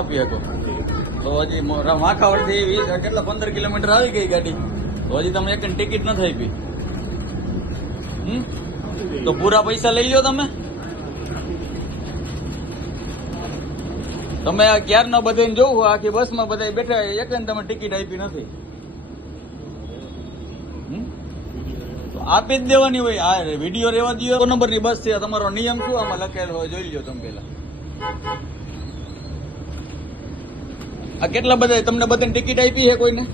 આપી શકો તો હજી માખાવડથી વીસ કેટલા? પંદર કિલોમીટર આવી ગઈ ગાડી. તો હજી તમે એક ટિકિટ નથી આપી? તો પૂરા પૈસા લઈ લો તમે. તમે ક્યારના બધાને જોવું આખી બસમાં બધા બેઠા એક તમે ટિકિટ આપી નથી. આપી જ દેવાની હોય. આ વીડિયો રેવા દો નંબરની બસ છે. તમારો નિયમ શું? આમાં લખેલો હોય. જોઈ લો તમે પેલા આ કેટલા બધા તમને બધાને ટિકિટ આપી છે કોઈને?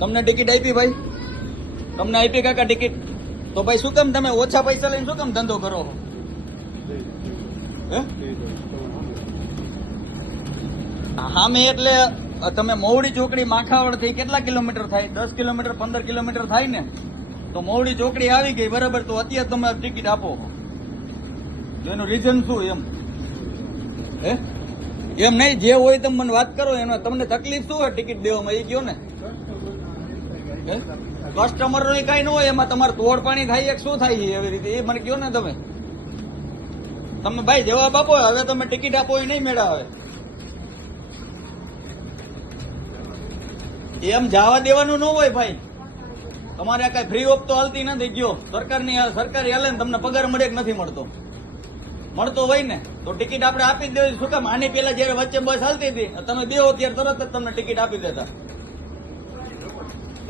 તમને ટિકિટ આપી ભાઈ? તમને આપી કાકા ટિકિટ તો ભાઈ શું કેમ તમે ઓછા પૈસા લઈને શું કેમ ધંધો કરો છો? હે? હામે એટલે તમે મોવડી ચોકડી માખાવડથી કેટલા કિલોમીટર થાય? દસ કિલોમીટર, પંદર કિલોમીટર થાય ને? તો મોવડી ચોકડી આવી ગઈ, બરાબર? તો અત્યારે તમે ટિકિટ આપો એનું રીઝન શું એમ? હે? એમ નહીં, જે હોય તમે મને વાત કરો, એમાં તમને તકલીફ શું હોય ટિકિટ દેવામાં? એ કયો ને? કસ્ટમર નો કઈ ન હોય, એમાં તમારે તોડ પાણી થાય, એક શું થાય છે એવી રીતે? એ મને કયો ને તમે? તમે ભાઈ જવાબ આપો, હવે તમે ટિકિટ આપો એ નહીં મેળા આવે એમ જવા દેવાનું ન હોય ભાઈ. તમારે આ કઈ ફ્રી ઓફ તો હાલતી નથી, ગયો. સરકારની સરકારી હાલે તમને પગાર મળે નથી મળતો? મળતો હોય ને, તો ટિકિટ આપણે આપી જ દેવી શું કામ? આની પેલા જયારે વચ્ચે બસ હાલતી હતી તમે દેવો ત્યારે તરત જ તમને ટિકિટ આપી દેતા.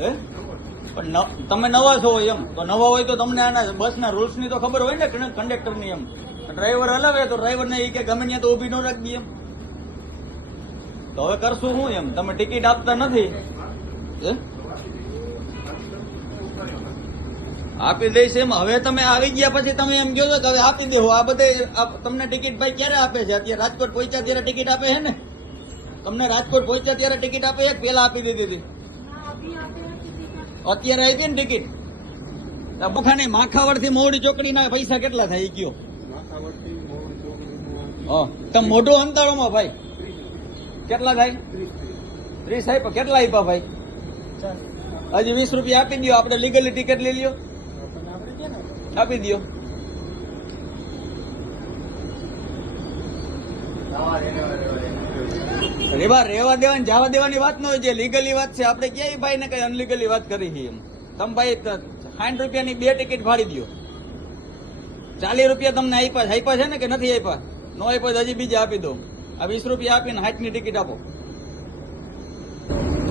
હે? પણ તમે નવા છો એમ, તો નવા હોય તો તમને આના બસના રૂલ્સની તો ખબર હોય ને કંડક્ટરની એમ. ડ્રાઈવર હલાવે તો ડ્રાઈવર ને એ કે ગમે ત્યાં તો ઊભી ન રાખવી એમ. તો હવે કરશું હું એમ. તમે ટિકિટ આપતા નથી. હે? આપી દઈશ એમ. હવે તમે આવી ગયા પછી તમે એમ કહો છો કે હવે આપી દેવો. આ બધે તમને ટિકિટ ભાઈ ક્યારે આપે છે? અત્યારે રાજકોટ પહોંચ્યા ત્યારે ટિકિટ આપે છે ને? તમને રાજકોટ પહોંચ્યા ત્યારે ટિકિટ આપે છે પેલા આપી દીધી હતી? અત્યારે આપી ને ટિકિટ? બખાની માખાવડથી મોવડી ચોકડી ના પૈસા કેટલા થાય ગયો કયો તો મોઢું અંતાળોમાં ભાઈ. કેટલા થાય? ત્રીસ આપ્યા કેટલા આપ્યા ભાઈ? હજી વીસ રૂપિયા આપી દો આપણે લીગલી ટિકિટ લઈ લ્યો? આપી દો રેવા રેવા દેવાની, જવા દેવાની વાત ન હોય, જે લીગલી વાત છે, આપણે ક્યાંય ભાઈ ને કઈ અનલીગલી વાત કરી છે એમ. તમે ભાઈ સાઠ રૂપિયાની બે ટિકિટ ફાડી દો. ચાલીસ રૂપિયા તમને આપ્યા આપ્યા છે ને કે નથી આપ્યા? નો આપ્યા તો હજી બીજા આપી દો આ વીસ રૂપિયા આપીને હાથની ટિકિટ આપો.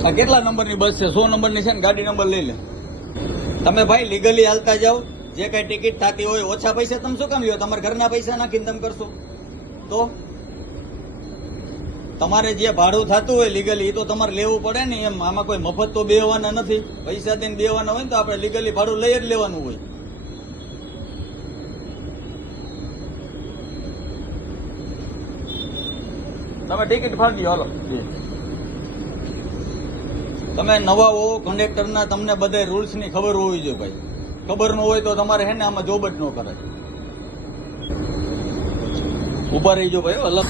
આ કેટલા નંબરની બસ છે? સો નંબરની છે ને ગાડી નંબર લઈ લે. તમે ભાઈ લીગલી હાલતા જાઓ. જે કઈ ટિકિટ થતી હોય ઓછા પૈસા તમે શું કામ લ્યો? તમારા ઘરના પૈસા નાખીને તમે કરશો. તો તમારે જે ભાડું થતું હોય લીગલી એ તો તમારે લેવું પડે ને એમ. આમાં કોઈ મફત તો બેવાના નથી. પૈસા દઈને બેવાના હોય ને તો આપણે લીગલી ભાડું લઈ જ લેવાનું હોય. તમે ટિકિટ ફાડી હાલો. તમે નવા હો કંડક્ટરના તમને બધા રૂલ્સની ખબર હોવી જોઈએ ભાઈ. ખબર ન હોય તો તમારે હે ને આમાં જોબ જ ન કરાય. ઊભા રહીજો ભાઈ, અલગ